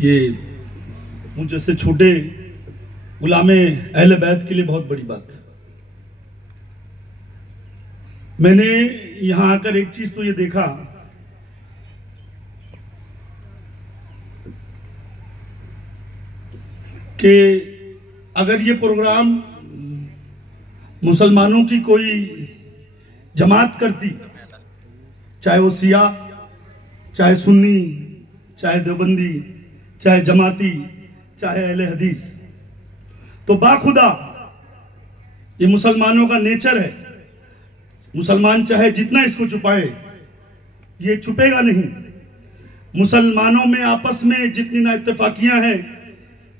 ये मुझ जैसे छोटे गुलामे अहले बैत के लिए बहुत बड़ी बात है। मैंने यहां आकर एक चीज तो ये देखा कि अगर ये प्रोग्राम मुसलमानों की कोई जमात करती, चाहे वो शिया, चाहे सुन्नी, चाहे देवबंदी, चाहे जमाती, चाहे अहले हदीस, तो बाखुदा ये मुसलमानों का नेचर है। मुसलमान चाहे जितना इसको छुपाए, ये छुपेगा नहीं। मुसलमानों में आपस में जितनी नाइत्तेफाकियां हैं,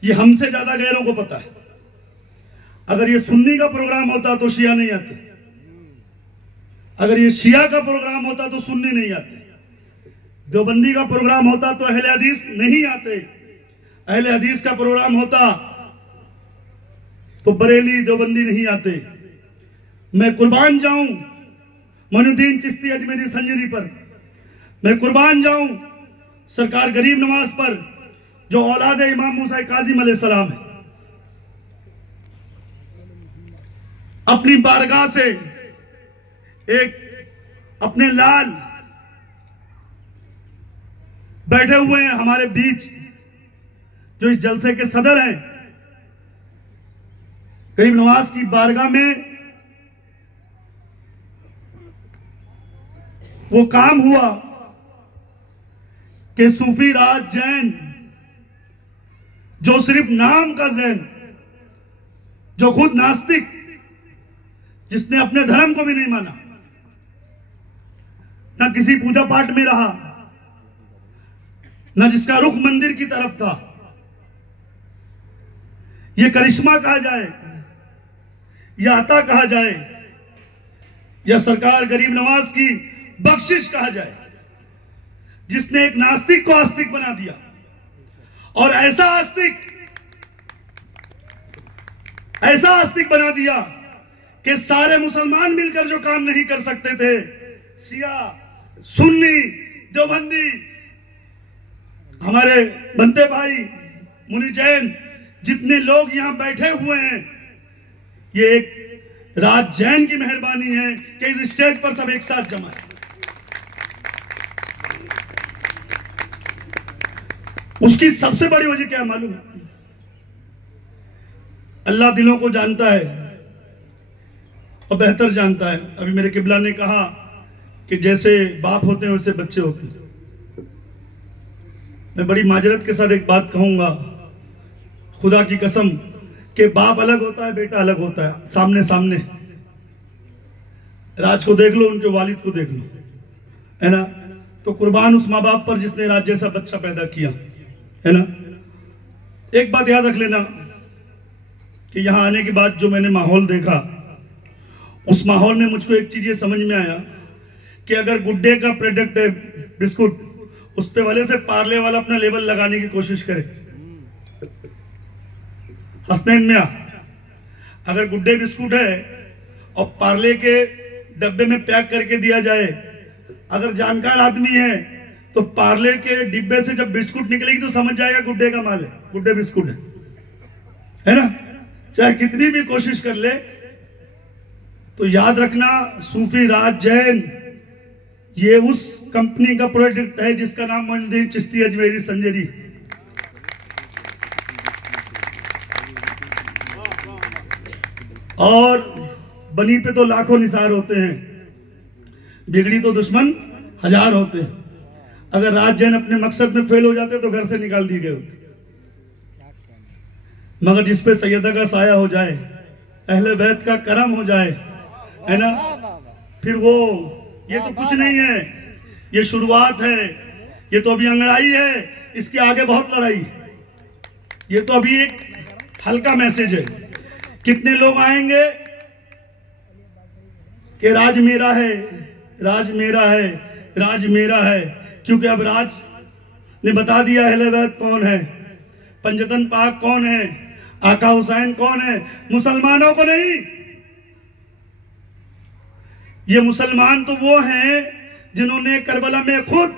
ये हमसे ज्यादा गैरों को पता है। अगर ये सुन्नी का प्रोग्राम होता तो शिया नहीं आते, अगर ये शिया का प्रोग्राम होता तो सुन्नी नहीं आते, देवबंदी का प्रोग्राम होता तो अहले हदीस नहीं आते, अहले हदीस का प्रोग्राम होता तो बरेली देवबंदी नहीं आते। मैं कुर्बान जाऊं मोइनुद्दीन चिश्ती अजमेरी संजरी पर, मैं कुर्बान जाऊं सरकार गरीब नवाज पर, जो औलाद इमाम मूसा काजिम अलैहिस्सलाम है। अपनी बारगाह से एक अपने लाल बैठे हुए हैं हमारे बीच, जो इस जलसे के सदर हैं। गरीब नवाज की बारगाह में वो काम हुआ कि सूफी राज जैन, जो सिर्फ नाम का जैन, जो खुद नास्तिक, जिसने अपने धर्म को भी नहीं माना, ना किसी पूजा पाठ में रहा, ना जिसका रुख मंदिर की तरफ था, ये करिश्मा कहा जाए या अता कहा जाए या सरकार गरीब नवाज की बख्शिश कहा जाए, जिसने एक नास्तिक को आस्तिक बना दिया। और ऐसा आस्तिक बना दिया कि सारे मुसलमान मिलकर जो काम नहीं कर सकते थे, शिया, सुन्नी, देवबंदी, हमारे बनते भाई, मुनि जैन, जितने लोग यहां बैठे हुए हैं, ये एक राज जैन की मेहरबानी है कि इस स्टेज पर सब एक साथ जमा है। उसकी सबसे बड़ी वजह क्या मालूम है? अल्लाह दिलों को जानता है और बेहतर जानता है। अभी मेरे किबला ने कहा कि जैसे बाप होते हैं वैसे बच्चे होते हैं। मैं बड़ी माजरत के साथ एक बात कहूंगा, खुदा की कसम, कि बाप अलग होता है, बेटा अलग होता है। सामने सामने राज को देख लो, उनके वालिद को देख लो, है ना? तो कुर्बान उस माँ बाप पर जिसने राज जैसा बच्चा पैदा किया, है ना? एक बात याद रख लेना कि यहां आने के बाद जो मैंने माहौल देखा, उस माहौल में मुझको एक चीज ये समझ में आया कि अगर गुड्डे का प्रोडक्ट है बिस्कुट, उस पे वाले से पार्ले वाला अपना लेबल लगाने की कोशिश करे। हसनैन मियां, अगर गुड्डे बिस्कुट है और पार्ले के डब्बे में पैक करके दिया जाए, अगर जानकार आदमी है तो पार्ले के डिब्बे से जब बिस्कुट निकलेगी तो समझ जाएगा गुड्डे का माल है, गुड्डे बिस्कुट है ना? चाहे कितनी भी कोशिश कर ले। तो याद रखना, सूफी राज जैन ये उस कंपनी का प्रोडक्ट है जिसका नाम मोइनुद्दीन चिश्ती अजमेरी संजरी। और बनी पे तो लाखों निसार होते हैं, बिगड़ी तो दुश्मन हजार होते हैं। अगर राज जैन अपने मकसद में फेल हो जाते तो घर से निकाल दिए गए होते। मगर जिस पे सैयदा का साया हो जाए, अहले बैत का करम हो जाए, है ना, फिर वो, ये तो कुछ नहीं है, ये शुरुआत है, ये तो अभी अंगड़ाई है, इसके आगे बहुत लड़ाई। ये तो अभी एक हल्का मैसेज है। कितने लोग आएंगे कि राज मेरा है, राज मेरा है, राज मेरा है, क्योंकि अब राज ने बता दिया अहले बैत कौन है, पंजतन पाक कौन है, आका हुसैन कौन है, मुसलमानों को नहीं। ये मुसलमान तो वो हैं जिन्होंने करबला में खुद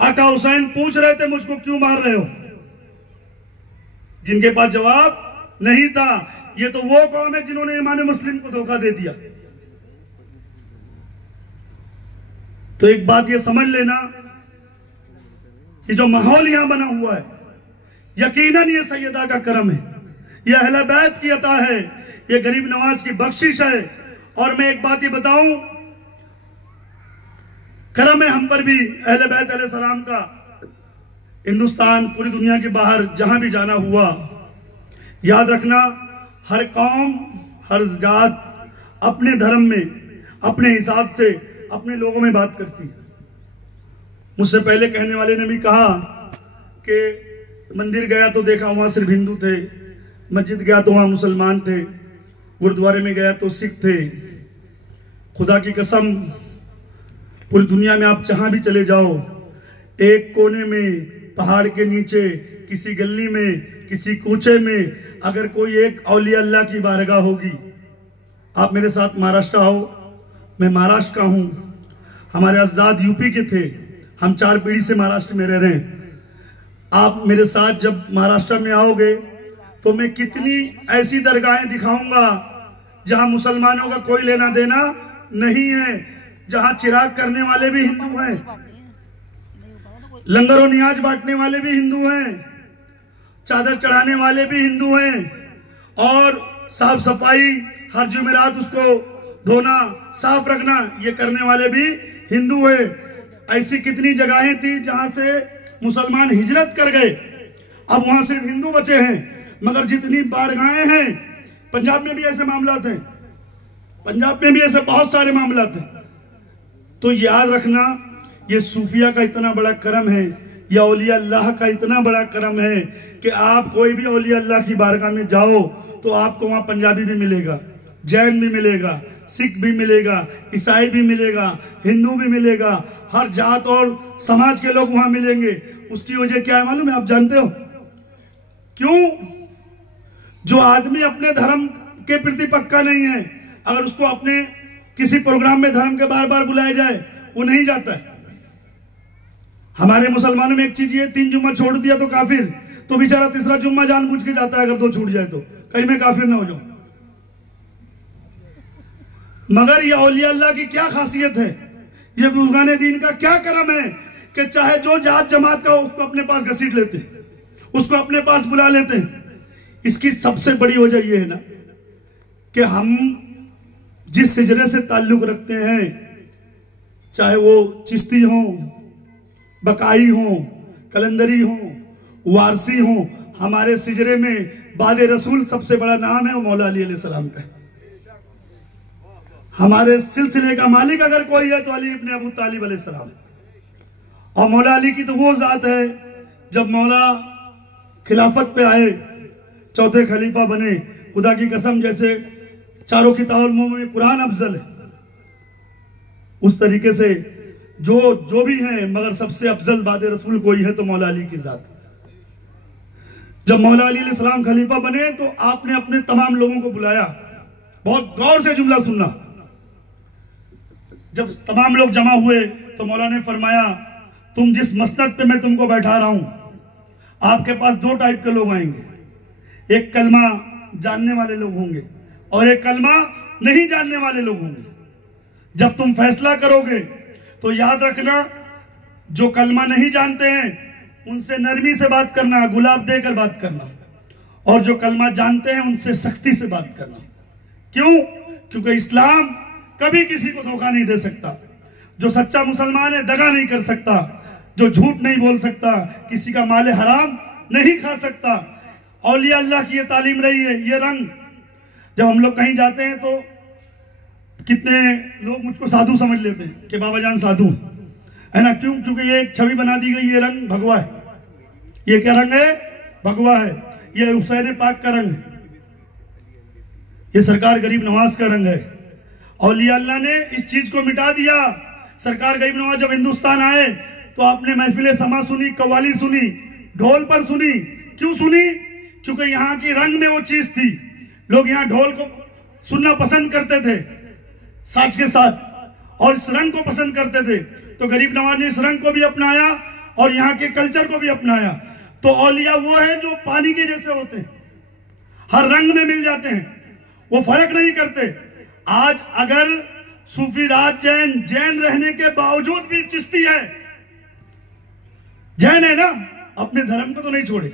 आका हुसैन पूछ रहे थे मुझको क्यों मार रहे हो, जिनके पास जवाब नहीं था। ये तो वो कौम है जिन्होंने इमाम मुस्लिम को धोखा दे दिया। तो एक बात ये समझ लेना कि जो माहौल यहां बना हुआ है, यकीनन ये सैयदा का करम है, ये अहले बैत की अता है, ये गरीब नवाज की बख्शिश है। और मैं एक बात ये बताऊं, करम है हम पर भी अहले बैत अलैहिस्सलाम का। हिंदुस्तान, पूरी दुनिया के बाहर जहां भी जाना हुआ, याद रखना हर कौम, हर जात अपने धर्म में, अपने हिसाब से, अपने लोगों में बात करती है। मुझसे पहले कहने वाले ने भी कहा कि मंदिर गया तो देखा वहां सिर्फ हिंदू थे, मस्जिद गया तो वहां मुसलमान थे, गुरुद्वारे में गया तो सिख थे। खुदा की कसम, पूरी दुनिया में आप जहां भी चले जाओ, एक कोने में, पहाड़ के नीचे, किसी गली में, किसी कूचे में अगर कोई एक औलिया अल्लाह की बारगाह होगी। आप मेरे साथ महाराष्ट्र आओ, मैं महाराष्ट्र का हूं, हमारे अजदाद यूपी के थे, हम 4 पीढ़ी से महाराष्ट्र में रह रहे हैं। आप मेरे साथ जब महाराष्ट्र में आओगे तो मैं कितनी ऐसी दरगाहें दिखाऊंगा जहां मुसलमानों का कोई लेना देना नहीं है, जहां चिराग करने वाले भी हिंदू हैं, लंगर और नियाज बांटने वाले भी हिंदू हैं, चादर चढ़ाने वाले भी हिंदू हैं, और साफ सफाई हर जुमेरात उसको धोना, साफ रखना, ये करने वाले भी हिंदू हैं। ऐसी कितनी जगहें थी जहां से मुसलमान हिजरत कर गए, अब वहां सिर्फ हिंदू बचे हैं। मगर जितनी बारगाहें हैं, पंजाब में भी ऐसे मामला हैं, पंजाब में भी ऐसे बहुत सारे मामला हैं। तो याद रखना, ये सूफिया का इतना बड़ा करम है, या औलिया अल्लाह का इतना बड़ा करम है कि आप कोई भी औलिया अल्लाह की बारगाह में जाओ तो आपको वहां पंजाबी भी मिलेगा, जैन भी मिलेगा, सिख भी मिलेगा, ईसाई भी मिलेगा, हिंदू भी मिलेगा, हर जात और समाज के लोग वहां मिलेंगे। उसकी वजह क्या है मालूम है? आप जानते हो क्यों? जो आदमी अपने धर्म के प्रति पक्का नहीं है, अगर उसको अपने किसी प्रोग्राम में धर्म के बार बार बुलाया जाए, वो नहीं जाता है। हमारे मुसलमानों में एक चीज ये, 3 जुम्मा छोड़ दिया तो काफिर, तो बेचारा तीसरा जुम्मा जानबूझ के जाता है, अगर 2 छूट जाए तो कहीं मैं काफिर ना हो जाऊं। मगर ये औलिया अल्लाह की क्या खासियत है, ये बुजुर्गान दीन का क्या करम है कि चाहे जो जात जमात का हो उसको अपने पास घसीट लेते हैं, उसको अपने पास बुला लेते हैं। इसकी सबसे बड़ी वजह यह है ना कि हम जिस सिजरे से ताल्लुक रखते हैं, चाहे वो चिश्ती हो, बकाई हो, कलंदरी हो, वारसी हो, हमारे सिजरे में बाद रसूल सबसे बड़ा नाम है वो मौला अली अलैहिस्सलाम का। हमारे सिलसिले का मालिक अगर कोई है तो अली इब्न अबू तालिब अलैहिस्सलाम। और मौला अली की तो वो जात है, जब मौला खिलाफत पे आए, चौथे खलीफा बने, खुदा की कसम जैसे चारों किताबों में कुरान अफजल है, उस तरीके से जो भी है, मगर सबसे अफजल बाद रसूल कोई है तो मौला अली की जात। जब मौला अली अलैहिस्सलाम खलीफा बने तो आपने अपने तमाम लोगों को बुलाया, बहुत गौर से जुमला सुनना। जब तमाम लोग जमा हुए तो मौला ने फरमाया, तुम जिस मसनद पे मैं तुमको बैठा रहा हूं, आपके पास 2 टाइप के लोग आएंगे, एक कलमा जानने वाले लोग होंगे और एक कलमा नहीं जानने वाले लोग होंगे। जब तुम फैसला करोगे तो याद रखना, जो कलमा नहीं जानते हैं उनसे नरमी से बात करना, गुलाब देकर बात करना, और जो कलमा जानते हैं उनसे सख्ती से बात करना। क्यों? क्योंकि इस्लाम कभी किसी को धोखा नहीं दे सकता। जो सच्चा मुसलमान है दगा नहीं कर सकता, जो झूठ नहीं बोल सकता, किसी का माल हराम नहीं खा सकता। औलिया अल्लाह की ये तालीम रही है, ये रंग। जब हम लोग कहीं जाते हैं तो कितने लोग मुझको साधु समझ लेते हैं कि बाबा जान साधु है ना। क्यों? क्योंकि ये एक छवि बना दी गई, ये रंग भगवा है। ये क्या रंग है? भगवा है। ये हुसैन पाक का रंग है, ये सरकार गरीब नवाज का रंग है। औलिया अल्लाह ने इस चीज को मिटा दिया। सरकार गरीब नवाज जब हिंदुस्तान आए तो आपने महफिले समा सुनी, कव्वाली सुनी, ढोल पर सुनी। क्यों सुनी? क्योंकि यहाँ की रंग में वो चीज थी। लोग यहाँ ढोल को सुनना पसंद करते थे साज के साथ, और इस रंग को पसंद करते थे। तो गरीब नवाज ने इस रंग को भी अपनाया और यहाँ के कल्चर को भी अपनाया। तो औलिया वो है जो पानी के जैसे होते हैं, हर रंग में मिल जाते हैं, वो फर्क नहीं करते। आज अगर सूफी राज जैन रहने के बावजूद भी चिश्ती है, जैन है ना, अपने धर्म को तो नहीं छोड़े,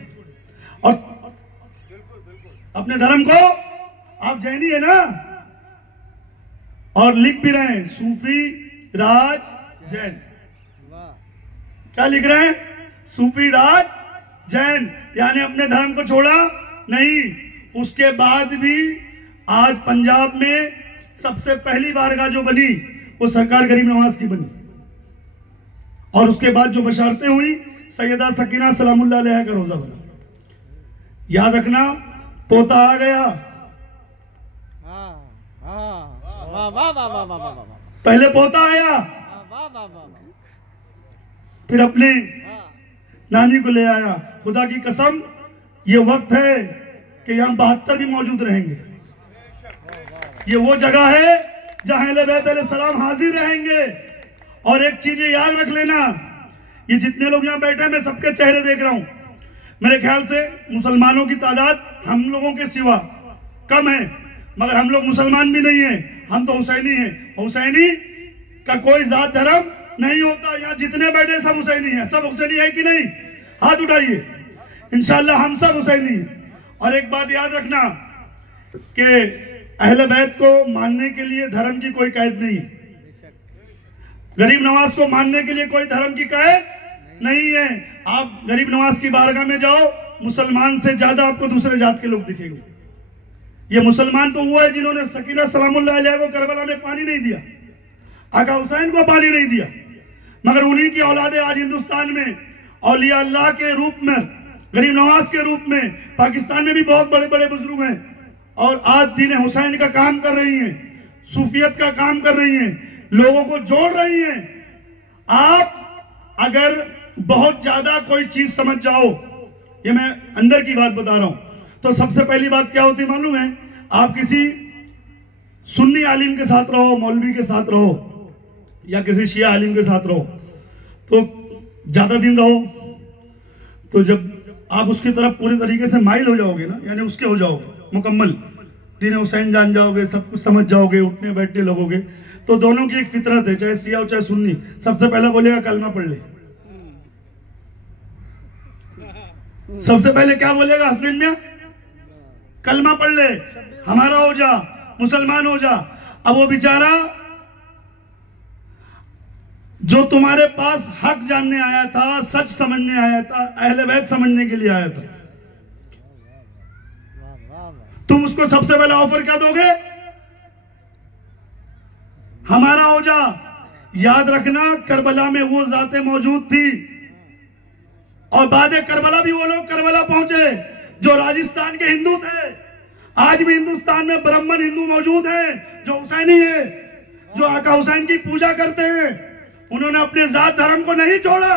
और अपने धर्म को, आप जैनी है ना, और लिख भी रहे हैं सूफी राज जैन। क्या लिख रहे हैं? सूफी राज जैन, यानी अपने धर्म को छोड़ा नहीं। उसके बाद भी आज पंजाब में सबसे पहली बारगाह जो बनी वो सरकार गरीब नवाज की बनी, और उसके बाद जो बशारतें हुई सैयदा सकीना सलामुल्लाह अलैहा का रोजा बना। याद रखना, तोता आ गया, पहले पोता आया, फिर अपने नानी को ले आया। खुदा की कसम, ये वक्त है कि यहाँ 72 भी मौजूद रहेंगे। ये वो जगह है जहां अहले बैत अलैहिस्सलाम हाजिर रहेंगे। और एक चीज याद रख लेना, ये जितने लोग यहाँ बैठे हैं, मैं सबके चेहरे देख रहा हूं। मेरे ख्याल से मुसलमानों की तादाद हम लोगों के सिवा कम है, मगर हम लोग मुसलमान भी नहीं है, हम तो हुसैनी हैं। हुसैनी का कोई जात धर्म नहीं होता। यहाँ जितने बैठे सब हुसैनी हैं। सब हुसैनी है कि नहीं? हाथ उठाइए। इंशाअल्लाह हम सब हुसैनी हैं। और एक बात याद रखना कि अहले बैत को मानने के लिए धर्म की कोई कैद नहीं है। गरीब नवाज को मानने के लिए कोई धर्म की कैद नहीं है। आप गरीब नवाज की बारगाह में जाओ, मुसलमान से ज्यादा आपको दूसरे जात के लोग दिखेंगे। ये मुसलमान तो वो है जिन्होंने सकीना सलामुल्लाह अलैहा को करबला में पानी नहीं दिया, आका हुसैन को पानी नहीं दिया, मगर उन्हीं की औलादे आज हिंदुस्तान में औलिया अल्लाह के रूप में, गरीब नवाज के रूप में, पाकिस्तान में भी बहुत बड़े बड़े बुजुर्ग हैं, और आज दीन हुसैन का काम कर रही हैं, सूफियत का काम कर रही हैं, लोगों को जोड़ रही हैं। आप अगर बहुत ज्यादा कोई चीज समझ जाओ, ये मैं अंदर की बात बता रहा हूं, तो सबसे पहली बात क्या होती मालूम है? आप किसी सुन्नी आलिम के साथ रहो, मौलवी के साथ रहो, या किसी शिया आलिम के साथ रहो, तो ज्यादा दिन रहो, तो जब आप उसकी तरफ पूरी तरीके से माइल हो जाओगे ना, यानी उसके हो जाओगे मुकम्मल, दीन हुसैन जान जाओगे, सब कुछ समझ जाओगे, उठने बैठने लगोगे, तो दोनों की एक फितरत है, चाहे शिया हो चाहे सुन्नी, सबसे पहले बोलेगा कलमा पढ़ ले। सबसे पहले क्या बोलेगा हसनैन मियां? कलमा पढ़ ले, हमारा हो जा, मुसलमान हो जा। अब वो बेचारा जो तुम्हारे पास हक जानने आया था, सच समझने आया था, अहले बैत समझने के लिए आया था, तुम उसको सबसे पहले ऑफर क्या दोगे? हमारा हो जा। याद रखना, करबला में वो जातें मौजूद थी, और बाद करबला भी वो लोग करबला पहुंचे जो राजस्थान के हिंदू थे। आज भी हिंदुस्तान में ब्राह्मण हिंदू मौजूद हैं जो हुसैनी है, जो आका हुसैन की पूजा करते हैं। उन्होंने अपने जात धर्म को नहीं छोड़ा,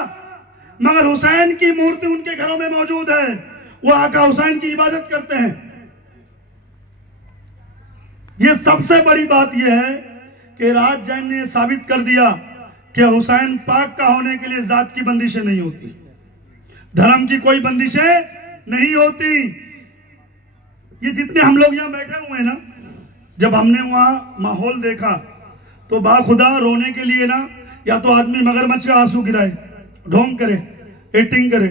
मगर हुसैन की मूर्ति उनके घरों में मौजूद है, वो आका हुसैन की इबादत करते हैं। ये सबसे बड़ी बात यह है कि राज जैन ने साबित कर दिया कि हुसैन पाक का होने के लिए जात की बंदिशें नहीं होती, धर्म की कोई बंदिशें नहीं होती। ये जितने हम लोग यहाँ बैठे हुए हैं ना, जब हमने वहां माहौल देखा तो बाखुदा रोने के लिए ना, या तो आदमी मगरमच्छ का आंसू गिराए, ढोंग करे, एक्टिंग करे,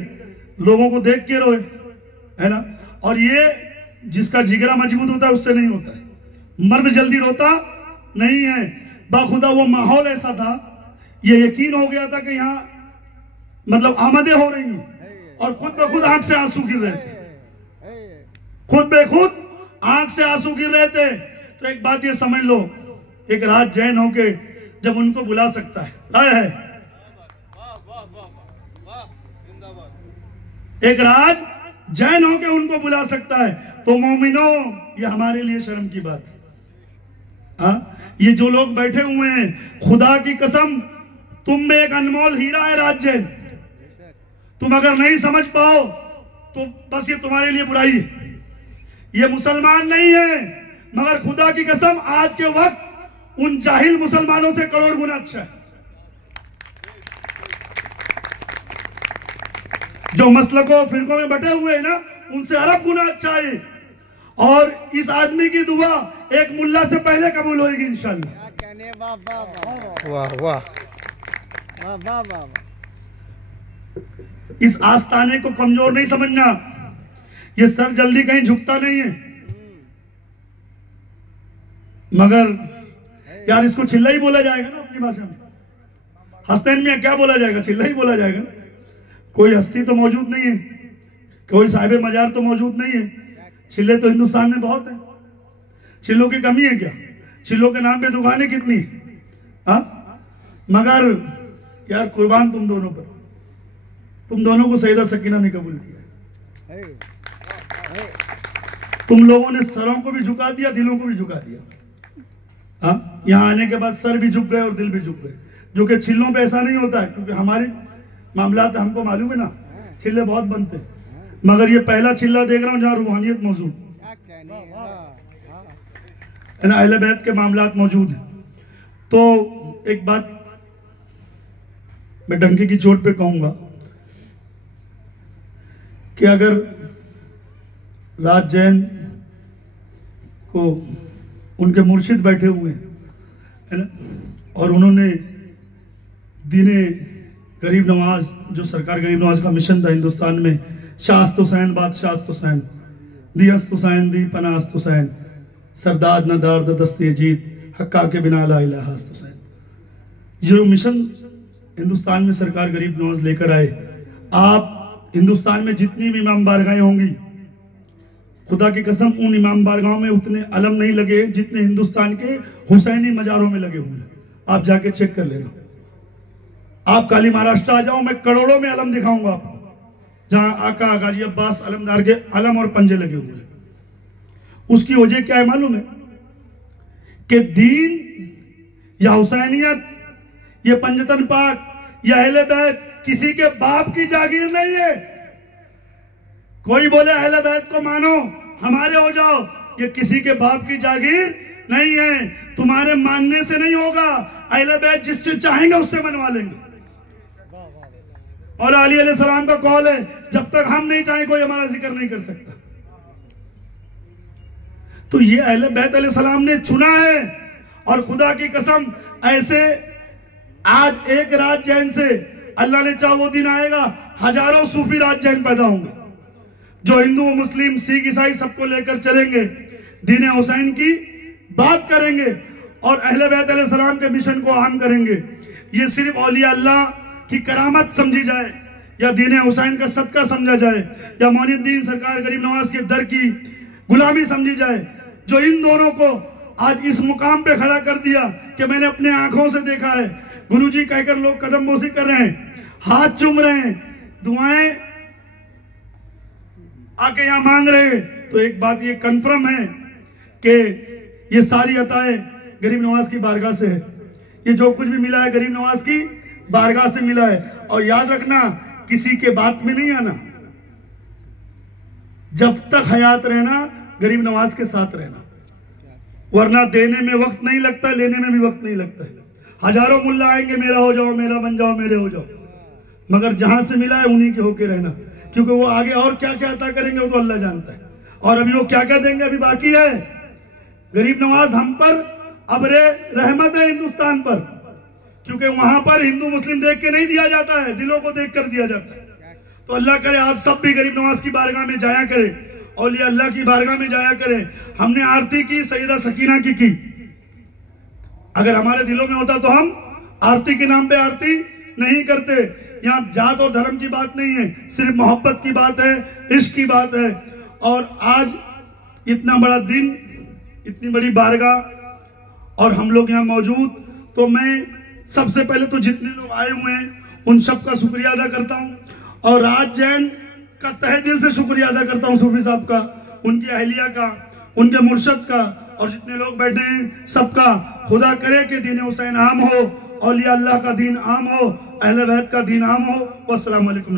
लोगों को देख के रोए, है ना। और ये जिसका जिगरा मजबूत होता है उससे नहीं होता है, मर्द जल्दी रोता नहीं है। बाखुदा वो माहौल ऐसा था, ये यकीन हो गया था कि यहाँ मतलब आमदें हो रही हैं, और खुद ब खुद आंख से आंसू गिर रहे थे, खुद बे खुद आंख से आंसू गिर रहे थे। तो एक बात ये समझ लो, एक राज जैन होके जब उनको बुला सकता है, एक राज जैन होके उनको बुला सकता है, तो मोमिनो ये हमारे लिए शर्म की बात है। हाँ, ये जो लोग बैठे हुए हैं, खुदा की कसम तुम में एक अनमोल हीरा है राज जैन। तुम अगर नहीं समझ पाओ तो बस ये तुम्हारे लिए बुराई है। ये मुसलमान नहीं है, मगर खुदा की कसम आज के वक्त उन जाहिल मुसलमानों से करोड़ गुना अच्छा है। जो मसलकों फिरकों में बटे हुए हैं ना, उनसे अरब गुना अच्छा है। और इस आदमी की दुआ एक मुल्ला से पहले कबूल होगी इंशाअल्लाह। वाह वाह। इस आस्ताने को कमजोर नहीं समझना, ये सर जल्दी कहीं झुकता नहीं है। मगर यार इसको चिल्ला ही बोला जाएगा ना अपनी भाषा में। हस्तैन में क्या बोला जाएगा? चिल्ला ही बोला जाएगा। कोई हस्ती तो मौजूद नहीं है, कोई साहिब मजार तो मौजूद नहीं है। चिल्ले तो हिंदुस्तान में बहुत है। चिल्लों की कमी है क्या? चिल्लों के नाम पे दुकानें कितनी हाँ। मगर यार कुर्बान तुम दोनों पर, तुम दोनों को सईदा सकीना ने कबूल किया। तुम लोगों ने सरों को भी झुका दिया, दिलों को भी झुका दिया। हाँ, यहाँ आने के बाद सर भी झुक गए और दिल भी झुक गए, जो कि चिल्लों पे ऐसा नहीं होता है, क्योंकि हमारे मामला हमको मालूम है ना, चिल्ले बहुत बनते हैं। मगर ये पहला चिल्ला देख रहा हूं जहां रूहानियत मौजूद है ना, अहले बैत के मामलात मौजूद है। तो एक बात मैं डंके की चोट पे कहूंगा कि अगर राज जैन को उनके मुर्शिद बैठे हुए है ना, और उन्होंने दीने गरीब नवाज, जो सरकार गरीब नवाज का मिशन था हिंदुस्तान में, शास्त हुसैन बादशाह हुसैन दियस्त हुसैन दी पनास्त हुसैन सरदाद न दार्द दस्ती जीत हक्का के बिना ला इलाहा हुसैन, जो मिशन हिंदुस्तान में सरकार गरीब नवाज लेकर आए। आप हिंदुस्तान में जितनी भी इमाम बारगाहें होंगी, खुदा की कसम उन इमाम बारगाहों में उतने अलम नहीं लगे जितने हिंदुस्तान के हुसैनी मजारों में लगे हुए। आप जाके चेक कर लेना। आप काली महाराष्ट्र आ जाओ, मैं करोड़ों में अलम दिखाऊंगा आपको, जहां आका गाजी अब्बास अलमदार के अलम और पंजे लगे हुए हैं। उसकी वजह क्या है मालूम है? कि दीन या हुसैनियत, ये पंजतन पाक या अहले बैत किसी के बाप की जागीर नहीं है। कोई बोले अहले बैत को मानो, हमारे हो जाओ, ये किसी के बाप की जागीर नहीं है। तुम्हारे मानने से नहीं होगा। अहले बैत जिससे चाहेंगे उससे मनवा लेंगे। और अली अलैहिस्सलाम का कौल है, जब तक हम नहीं चाहें कोई हमारा जिक्र नहीं कर सकता। तो ये अहले बैत अलैहिस्सलाम ने चुना है। और खुदा की कसम, ऐसे आज एक राज जैन से अल्लाह ने चाहा वो दिन आएगा, हजारों सूफी राज जैन पैदा होंगे, जो हिंदू मुस्लिम सिख ईसाई सबको लेकर चलेंगे, दीन हुसैन की बात करेंगे और अहले बैत अलैहिस्सलाम के मिशन को आम करेंगे। ये सिर्फ औलिया अल्लाह की करामत समझी जाए, या दीन हुसैन का सदका समझा जाए, या मोइनुद्दीन सरकार गरीब नवाज के दर की गुलामी समझी जाए, जो इन दोनों को आज इस मुकाम पे खड़ा कर दिया कि मैंने अपने आंखों से देखा है। गुरुजी कहकर लोग कदम बोसी कर रहे हैं, हाथ चूम रहे हैं, दुआएं आके यहां मांग रहे हैं। तो एक बात ये कंफर्म है कि ये सारी अताएं गरीब नवाज की बारगाह से है। ये जो कुछ भी मिला है गरीब नवाज की बारगाह से मिला है। और याद रखना, किसी के बात में नहीं आना, जब तक हयात रहना गरीब नवाज के साथ रहना, वरना देने में वक्त नहीं लगता, लेने में भी वक्त नहीं लगता है। हजारों मुल्ला आएंगे, मेरा हो जाओ, मेरा बन जाओ, मेरे हो जाओ, मगर जहां से मिला है उन्हीं के होके रहना, क्योंकि वो आगे और क्या क्या अता करेंगे वो तो अल्लाह जानता है। और अभी वो क्या क्या देंगे अभी बाकी है। गरीब नवाज हम पर अबरे रहमत है हिंदुस्तान पर, क्योंकि वहां पर हिंदू मुस्लिम देख के नहीं दिया जाता है, दिलों को देख कर दिया जाता है। तो अल्लाह करे आप सब भी गरीब नवाज की बारगाह में जाया करें, औलिया अल्लाह की बारगाह में जाया करें। हमने आरती की, सईदा सकीना की। अगर हमारे दिलों में होता तो हम आरती के नाम पे आरती नहीं करते। यहाँ जात और धर्म की बात नहीं है, सिर्फ मोहब्बत की बात है, इश्क की बात है। और आज इतना बड़ा दिन, इतनी बड़ी बारगाह और हम लोग यहाँ मौजूद, तो मैं सबसे पहले तो जितने लोग आए हुए हैं उन सब का शुक्रिया अदा करता हूँ, और राज जैन का तहे दिल से शुक्रिया अदा करता हूँ, सूफी साहब का, उनकी अहलिया का, उनके मुर्शद का, और जितने लोग बैठे हैं सबका। खुदा करे कि दीन हुसैन आम हो, औलिया अल्लाह का दीन आम हो, अहले बैत का दीन आम हो। अस्सलाम वालेकुम।